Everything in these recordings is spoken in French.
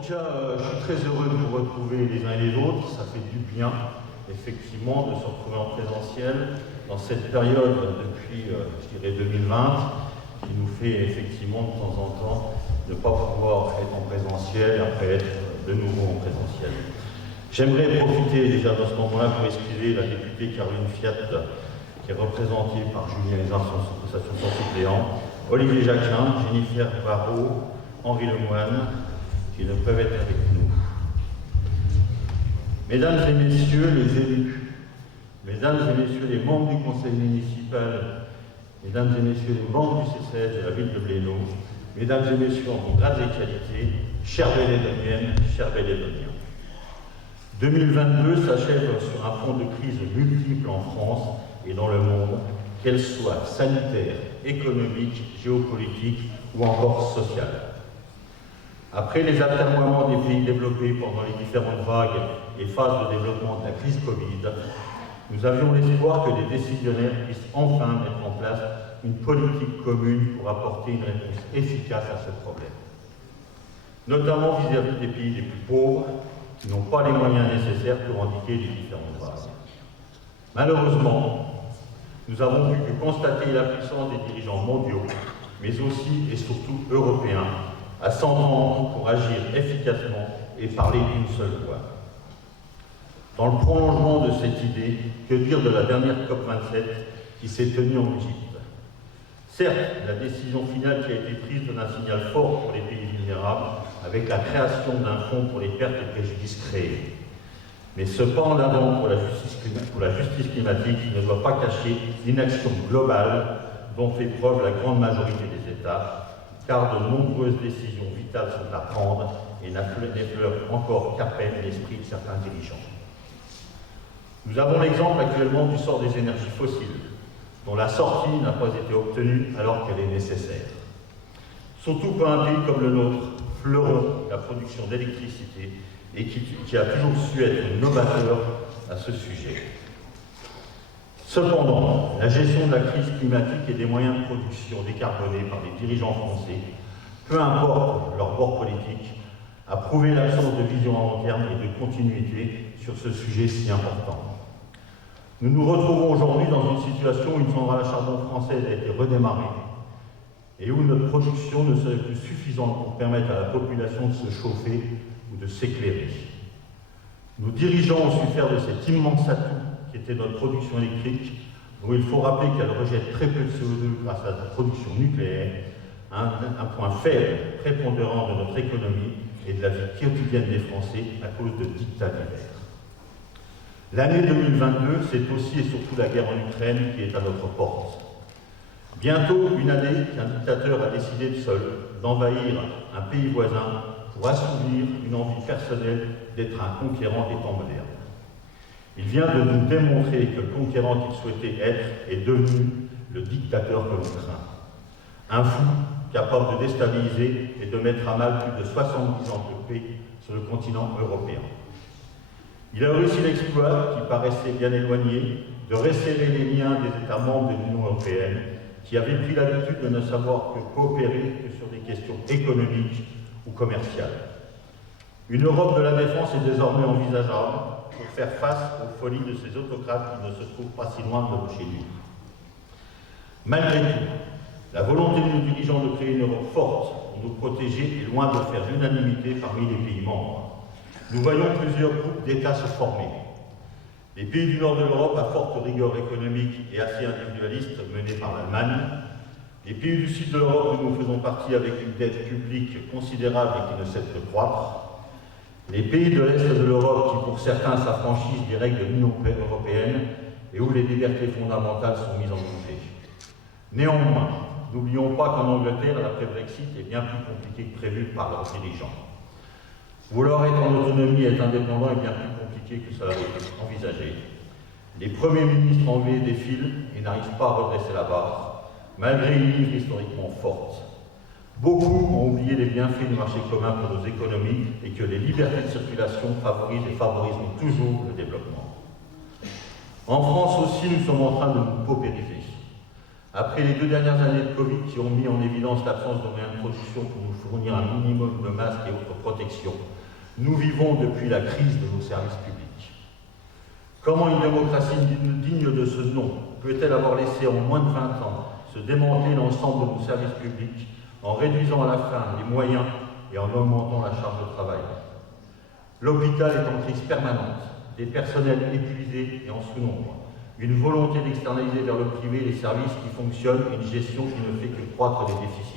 tout cas, je suis très heureux de vous retrouver les uns et les autres. Ça fait du bien, effectivement, de se retrouver en présentiel dans cette période depuis, je dirais, 2020, qui nous fait effectivement de temps en temps ne pas pouvoir être en présentiel et après être de nouveau en présentiel. J'aimerais profiter déjà de ce moment-là pour excuser la députée Caroline Fiat, qui est représentée par Julien Lézard, son suppléant, Olivier Jacquin, Jennifer Barrault, Henri Lemoine, qui ne peuvent être avec nous. Mesdames et messieurs les élus, mesdames et messieurs les membres du conseil municipal, mesdames et messieurs les membres du CCS de la ville de Blénaud, mesdames et messieurs en grade et qualité, chères Bélédoniennes, chers Bélédoniens. 2022 s'achève sur un fond de crise multiple en France et dans le monde, qu'elle soit sanitaire, économique, géopolitique ou encore sociale. Après les atermoiements des pays développés pendant les différentes vagues et phases de développement de la crise Covid, nous avions l'espoir que les décisionnaires puissent enfin mettre en place une politique commune pour apporter une réponse efficace à ce problème, notamment vis-à-vis des pays les plus pauvres qui n'ont pas les moyens nécessaires pour endiguer les différentes vagues. Malheureusement, nous avons pu que constater la puissance des dirigeants mondiaux, mais aussi et surtout européens, à s'entendre pour agir efficacement et parler d'une seule voix. Dans le prolongement de cette idée, que dire de la dernière COP27 qui s'est tenue en Égypte? Certes, la décision finale qui a été prise donne un signal fort pour les pays vulnérables avec la création d'un fonds pour les pertes et préjudices créés. Mais ce pas en avant pour la justice climatique ne doit pas cacher l'inaction globale dont fait preuve la grande majorité des États, car de nombreuses décisions vitales sont à prendre et n'effleurent encore qu'à peine l'esprit de certains dirigeants. Nous avons l'exemple actuellement du sort des énergies fossiles, dont la sortie n'a pas été obtenue alors qu'elle est nécessaire. Surtout pour un pays comme le nôtre, fleuron la production d'électricité et qui a toujours su être novateur à ce sujet. Cependant, la gestion de la crise climatique et des moyens de production décarbonés par les dirigeants français, peu importe leur bord politique, a prouvé l'absence de vision à long terme et de continuité sur ce sujet si important. Nous nous retrouvons aujourd'hui dans une situation où une centrale à charbon française a été redémarrée et où notre production ne serait plus suffisante pour permettre à la population de se chauffer ou de s'éclairer. Nos dirigeants ont su faire de cet immense atout qui était notre production électrique, dont il faut rappeler qu'elle rejette très peu de CO2 grâce à la production nucléaire, un point faible, prépondérant de notre économie et de la vie quotidienne des Français à cause de dictats divers. L'année 2022, c'est aussi et surtout la guerre en Ukraine qui est à notre porte. Bientôt une année qu'un dictateur a décidé d'envahir un pays voisin pour assouvir une envie personnelle d'être un conquérant des temps modernes. Il vient de nous démontrer que le conquérant qu'il souhaitait être est devenu le dictateur que l'on craint. Un fou capable de déstabiliser et de mettre à mal plus de 70 ans de paix sur le continent européen. Il a réussi l'exploit, qui paraissait bien éloigné, de resserrer les liens des États membres de l'Union européenne, qui avaient pris l'habitude de ne savoir que coopérer que sur des questions économiques ou commerciales. Une Europe de la défense est désormais envisageable pour faire face aux folies de ces autocrates qui ne se trouvent pas si loin de chez nous. Malgré tout, la volonté de nos dirigeants de créer une Europe forte pour nous protéger est loin de faire l'unanimité parmi les pays membres. Nous voyons plusieurs groupes d'États se former. Les pays du nord de l'Europe à forte rigueur économique et assez individualiste menés par l'Allemagne, les pays du sud de l'Europe dont nous faisons partie avec une dette publique considérable et qui ne cesse de croître, les pays de l'Est de l'Europe qui pour certains s'affranchissent des règles de l'Union européenne et où les libertés fondamentales sont mises en danger. Néanmoins, n'oublions pas qu'en Angleterre, l'après-Brexit est bien plus compliqué que prévu par leurs dirigeants. Vouloir être en autonomie et être indépendant est bien plus compliqué que cela avait été envisagé. Les premiers ministres anglais défilent et n'arrivent pas à redresser la barre, malgré une ligne historiquement forte. Beaucoup ont oublié les bienfaits du marché commun pour nos économies et que les libertés de circulation favorisent et favoriseront toujours le développement. En France aussi, nous sommes en train de nous paupériser. Après les 2 dernières années de Covid qui ont mis en évidence l'absence de moyens de production pour nous fournir un minimum de masques et autres protections, nous vivons depuis la crise de nos services publics. Comment une démocratie digne de ce nom peut-elle avoir laissé en moins de 20 ans se démanteler l'ensemble de nos services publics en réduisant à la fin les moyens et en augmentant la charge de travail? L'hôpital est en crise permanente, des personnels épuisés et en sous-nombre, une volonté d'externaliser vers le privé les services qui fonctionnent et une gestion qui ne fait que croître les déficits.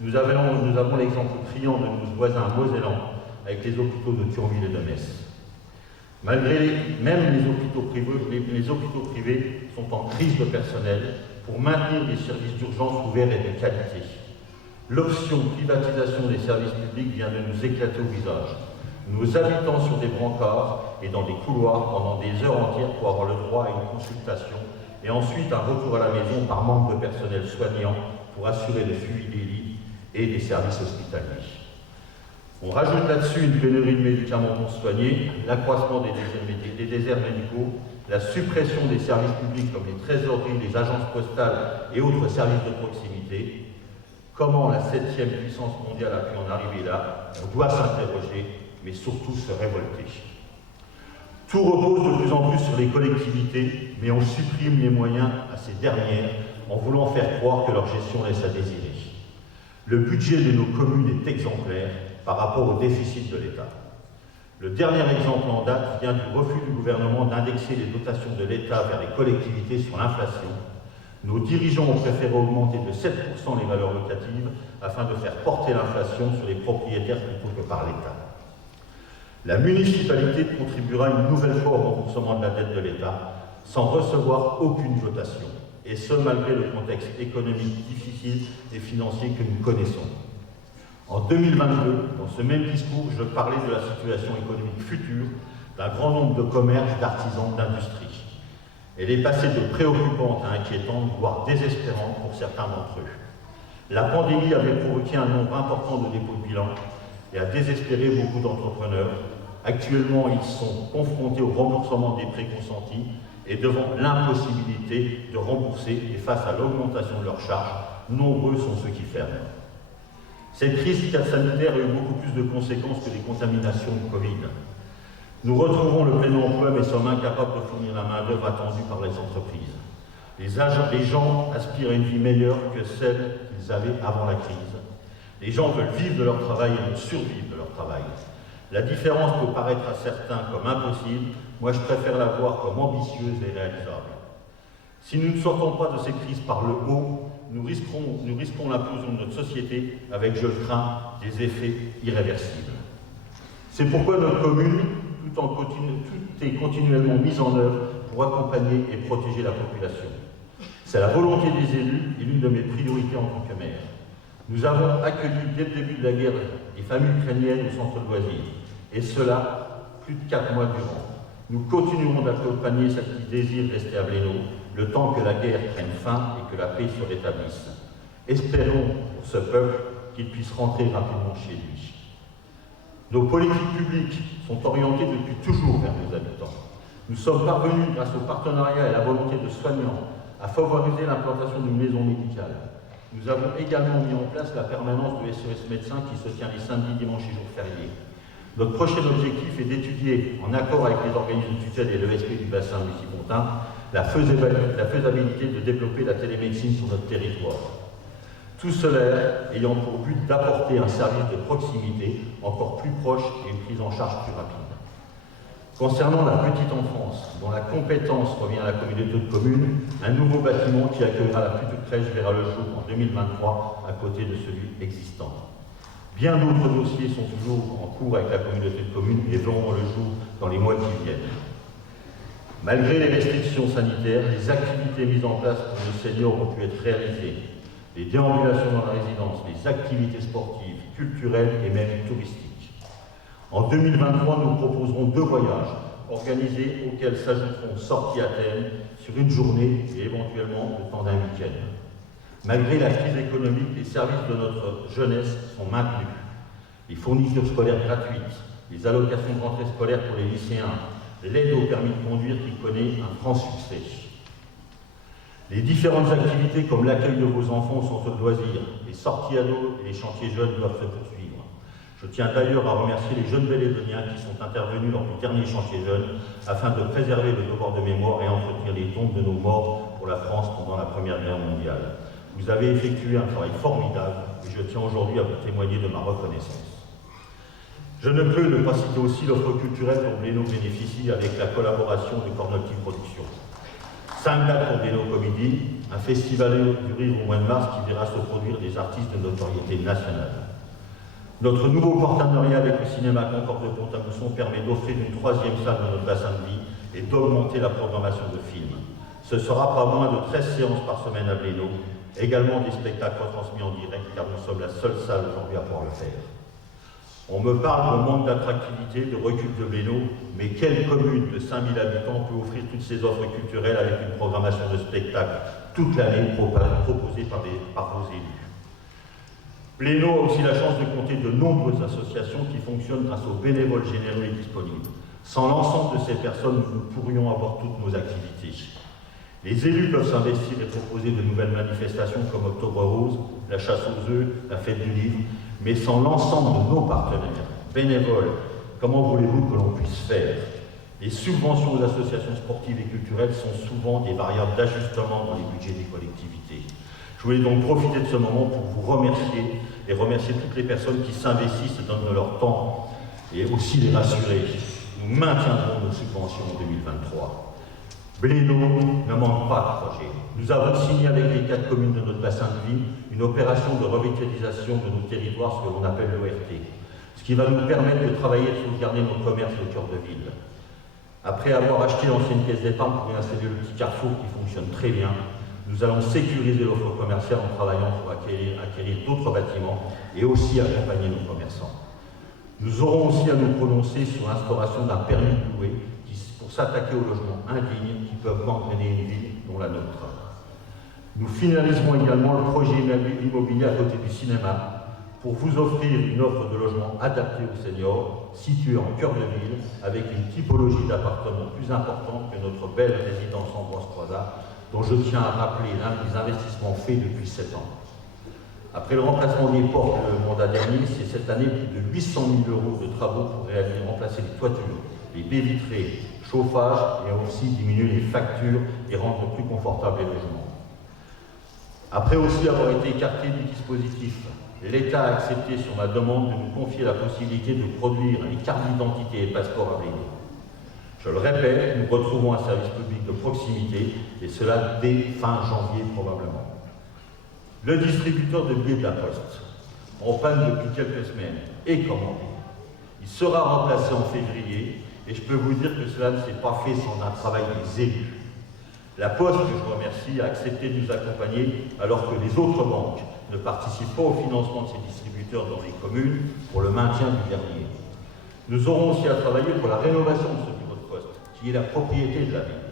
Nous avons l'exemple criant de nos voisins mosellans avec les hôpitaux de Thionville et de Metz. Même les hôpitaux privés sont en crise de personnel pour maintenir des services d'urgence ouverts et de qualité. L'option privatisation des services publics vient de nous éclater au visage. Nos habitants sur des brancards et dans des couloirs pendant des heures entières pour avoir le droit à une consultation et ensuite un retour à la maison par manque de personnel soignant pour assurer le suivi des lits et des services hospitaliers. On rajoute là-dessus une pénurie de médicaments pour soigner, l'accroissement des déserts médicaux, la suppression des services publics comme les trésoreries, les agences postales et autres services de proximité. Comment la 7e puissance mondiale a pu en arriver là? On doit s'interroger, mais surtout se révolter. Tout repose de plus en plus sur les collectivités, mais on supprime les moyens à ces dernières en voulant faire croire que leur gestion laisse à désirer. Le budget de nos communes est exemplaire par rapport au déficit de l'État. Le dernier exemple en date vient du refus du gouvernement d'indexer les dotations de l'État vers les collectivités sur l'inflation. Nos dirigeants ont préféré augmenter de 7% les valeurs locatives afin de faire porter l'inflation sur les propriétaires plutôt que par l'État. La municipalité contribuera une nouvelle fois au remboursement de la dette de l'État sans recevoir aucune dotation, et ce malgré le contexte économique difficile et financier que nous connaissons. En 2022, dans ce même discours, je parlais de la situation économique future d'un grand nombre de commerces, d'artisans, d'industries. Elle est passée de préoccupante à inquiétante, voire désespérante pour certains d'entre eux. La pandémie avait provoqué un nombre important de dépôts de bilan et a désespéré beaucoup d'entrepreneurs. Actuellement, ils sont confrontés au remboursement des prêts consentis et devant l'impossibilité de rembourser, et face à l'augmentation de leurs charges, nombreux sont ceux qui ferment. Cette crise sanitaire a eu beaucoup plus de conséquences que les contaminations de Covid. Nous retrouvons le plein emploi, mais sommes incapables de fournir la main-d'œuvre attendue par les entreprises. Les gens aspirent à une vie meilleure que celle qu'ils avaient avant la crise. Les gens veulent vivre de leur travail et non survivre de leur travail. La différence peut paraître à certains comme impossible, moi je préfère la voir comme ambitieuse et réalisable. Si nous ne sortons pas de cette crise par le haut, nous risquons l'implosion de notre société avec, je le crains, des effets irréversibles. C'est pourquoi notre commune, tout est continuellement mis en œuvre pour accompagner et protéger la population. C'est la volonté des élus et l'une de mes priorités en tant que maire. Nous avons accueilli dès le début de la guerre des familles ukrainiennes au centre de loisirs, et cela plus de 4 mois durant. Nous continuerons d'accompagner celles qui désirent rester à Blénaud, le temps que la guerre prenne fin et que la paix se rétablisse. Espérons pour ce peuple qu'il puisse rentrer rapidement chez lui. Nos politiques publiques sont orientées depuis toujours vers nos habitants. Nous sommes parvenus, grâce au partenariat et à la volonté de soignants, à favoriser l'implantation d'une maison médicale. Nous avons également mis en place la permanence de SOS Médecins qui se tient les samedis, dimanches et jours fériés. Notre prochain objectif est d'étudier, en accord avec les organismes de tutelle et l'ESP du bassin Lucie-Pontin, la faisabilité de développer la télémédecine sur notre territoire. Tout cela ayant pour but d'apporter un service de proximité encore plus proche et une prise en charge plus rapide. Concernant la petite enfance, dont la compétence revient à la communauté de communes, un nouveau bâtiment qui accueillera la petite crèche verra le jour en 2023 à côté de celui existant. Bien d'autres dossiers sont toujours en cours avec la communauté de communes et verront le jour dans les mois qui viennent. Malgré les restrictions sanitaires, les activités mises en place pour nos seniors ont pu être réalisées. Les déambulations dans la résidence, les activités sportives, culturelles et même touristiques. En 2023, nous proposerons 2 voyages organisés auxquels s'ajouteront sorties à Athènes sur une journée et éventuellement le temps d'un week-end. Malgré la crise économique, les services de notre jeunesse sont maintenus. Les fournitures scolaires gratuites, les allocations de rentrée scolaire pour les lycéens, l'aide au permis de conduire qui connaît un franc succès. Les différentes activités comme l'accueil de vos enfants au centre de loisirs, les sorties ados et les chantiers jeunes doivent se poursuivre. Je tiens d'ailleurs à remercier les jeunes Vélédoniens qui sont intervenus lors du dernier chantier jeune afin de préserver le devoir de mémoire et entretenir les tombes de nos morts pour la France pendant la Première Guerre mondiale. Vous avez effectué un travail formidable et je tiens aujourd'hui à vous témoigner de ma reconnaissance. Je ne peux ne pas citer aussi l'offre culturelle dont Blénaud bénéficie avec la collaboration de Cornolty Productions. 5 dates pour Blénaud Comédie, un festival du rire au mois de mars qui verra se produire des artistes de notoriété nationale. Notre nouveau partenariat avec le cinéma Concorde de Pont-à-Mousson permet d'offrir une 3e salle dans notre bassin de vie et d'augmenter la programmation de films. Ce sera pas moins de 13 séances par semaine à Blénaud, également des spectacles retransmis en direct car nous sommes la seule salle aujourd'hui à pouvoir le faire. On me parle de manque d'attractivité, de recul de Blénaud, mais quelle commune de 5000 habitants peut offrir toutes ces offres culturelles avec une programmation de spectacles toute l'année proposée par vos élus? Blénaud a aussi la chance de compter de nombreuses associations qui fonctionnent grâce aux bénévoles généreux et disponibles. Sans l'ensemble de ces personnes, nous ne pourrions avoir toutes nos activités. Les élus peuvent s'investir et proposer de nouvelles manifestations comme Octobre Rose, la chasse aux œufs, la fête du livre, mais sans l'ensemble de nos partenaires, bénévoles, comment voulez-vous que l'on puisse faire? Les subventions aux associations sportives et culturelles sont souvent des variables d'ajustement dans les budgets des collectivités. Je voulais donc profiter de ce moment pour vous remercier et remercier toutes les personnes qui s'investissent et donnent leur temps et aussi les rassurer. Nous maintiendrons nos subventions en 2023. Blénaud ne manque pas de projet. Nous avons signé avec les 4 communes de notre bassin de vie une opération de revitalisation de nos territoires, ce que l'on appelle l'ORT, ce qui va nous permettre de travailler et de sauvegarder nos commerces au cœur de ville. Après avoir acheté l'ancienne caisse d'épargne pour y installer le petit carrefour qui fonctionne très bien, nous allons sécuriser l'offre commerciale en travaillant pour acquérir d'autres bâtiments et aussi accompagner nos commerçants. Nous aurons aussi à nous prononcer sur l'instauration d'un permis de louer pour s'attaquer aux logements indignes qui peuvent gangréner une ville dont la nôtre. Nous finaliserons également le projet immobilier à côté du cinéma pour vous offrir une offre de logement adaptée aux seniors, située en cœur de ville, avec une typologie d'appartements plus importante que notre belle résidence Ambroise Croizat, dont je tiens à rappeler l'un des investissements faits depuis 7 ans. Après le remplacement des portes le mandat dernier, c'est cette année plus de 800 000 € de travaux pour remplacer les toitures, les baies vitrées, chauffage et aussi diminuer les factures et rendre plus confortables les logements. Après aussi avoir été écarté du dispositif, l'État a accepté sur ma demande de nous confier la possibilité de produire les cartes d'identité et passeports à Blénaud. Je le répète, nous retrouvons un service public de proximité et cela dès fin janvier probablement. Le distributeur de billets de la Poste, en panne depuis quelques semaines, est commandé. Il sera remplacé en février et je peux vous dire que cela ne s'est pas fait sans un travail des élus. La Poste, que je remercie, a accepté de nous accompagner alors que les autres banques ne participent pas au financement de ces distributeurs dans les communes pour le maintien du dernier. Nous aurons aussi à travailler pour la rénovation de ce bureau de poste, qui est la propriété de la ville.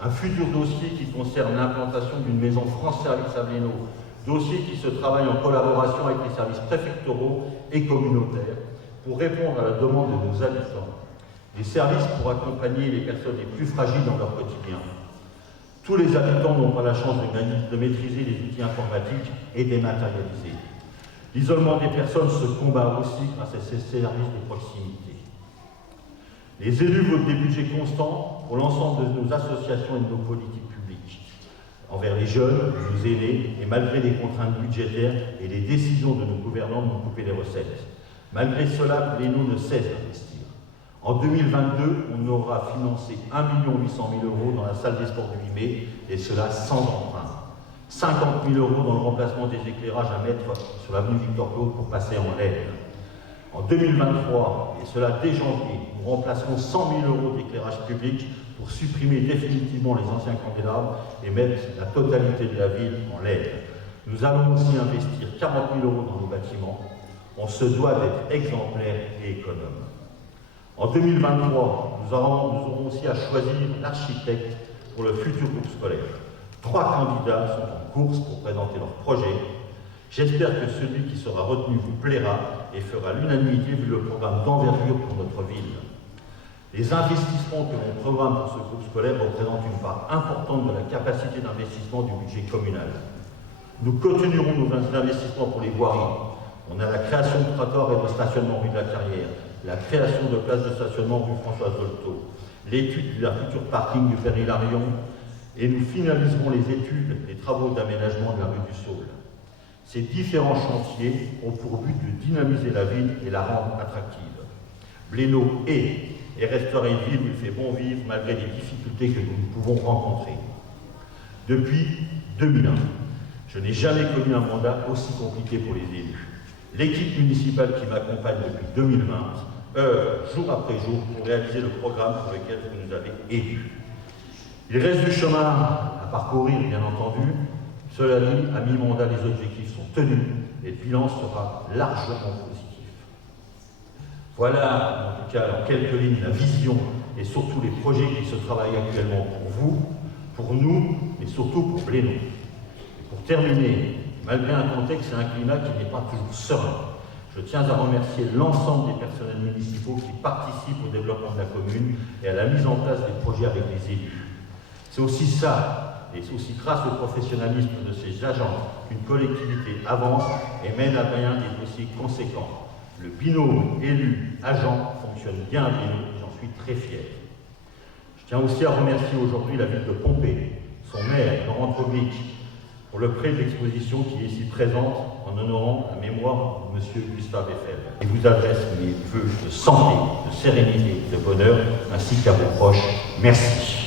Un futur dossier qui concerne l'implantation d'une maison France Service à Blénaud, dossier qui se travaille en collaboration avec les services préfectoraux et communautaires pour répondre à la demande de nos habitants, des services pour accompagner les personnes les plus fragiles dans leur quotidien. Tous les habitants n'ont pas la chance de maîtriser les outils informatiques et dématérialisés. L'isolement des personnes se combat aussi grâce à ces services de proximité. Les élus votent des budgets constants pour l'ensemble de nos associations et de nos politiques publiques, envers les jeunes, les aînés, et malgré les contraintes budgétaires et les décisions de nos gouvernants de nous couper les recettes. Malgré cela, Blénaud ne cesse d'investir. En 2022, on aura financé 1 800 000 € dans la salle des sports du 8 mai, et cela sans emprunt. 50 000 € dans le remplacement des éclairages à mettre sur l'avenue Victor-Claude pour passer en LED. En 2023, et cela dès janvier, nous remplacerons 100 000 € d'éclairage public pour supprimer définitivement les anciens candélabres et mettre la totalité de la ville en LED. Nous allons aussi investir 40 000 € dans nos bâtiments. On se doit d'être exemplaire et économe. En 2023, nous aurons aussi à choisir l'architecte pour le futur groupe scolaire. 3 candidats sont en course pour présenter leur projet. J'espère que celui qui sera retenu vous plaira et fera l'unanimité vu le programme d'envergure pour notre ville. Les investissements que l'on programme pour ce groupe scolaire représentent une part importante de la capacité d'investissement du budget communal. Nous continuerons nos investissements pour les voiries. On a la création de trottoirs et de stationnement rue de la Carrière, la création de places de stationnement rue Françoise Dolto, l'étude du futur parking du Ferry-Larion, et nous finaliserons les études et travaux d'aménagement de la rue du Saule. Ces différents chantiers ont pour but de dynamiser la ville et la rendre attractive. Blénaud est et restera une ville où il fait bon vivre malgré les difficultés que nous pouvons rencontrer. Depuis 2001, je n'ai jamais connu un mandat aussi compliqué pour les élus. L'équipe municipale qui m'accompagne depuis 2020 œuvre jour après jour pour réaliser le programme pour lequel vous nous avez élus. Il reste du chemin à parcourir, bien entendu. Cela dit, à mi-mandat, les objectifs sont tenus et le bilan sera largement positif. Voilà, en tout cas, en quelques lignes, la vision et surtout les projets qui se travaillent actuellement pour vous, pour nous, mais surtout pour Blénaud. Et pour terminer, malgré un contexte et un climat qui n'est pas toujours serein, je tiens à remercier l'ensemble des personnels municipaux qui participent au développement de la commune et à la mise en place des projets avec les élus. C'est aussi ça, et c'est aussi grâce au professionnalisme de ces agents qu'une collectivité avance et mène à bien des dossiers conséquents. Le binôme élu-agent fonctionne bien à Blénaud, j'en suis très fier. Je tiens aussi à remercier aujourd'hui la ville de Pompée, son maire, Laurent Trobic, pour le prêt de l'exposition qui est ici présente en honorant la mémoire de M. Gustave Eiffel. Et vous adresse mes vœux de santé, de sérénité, de bonheur, ainsi qu'à vos proches. Merci.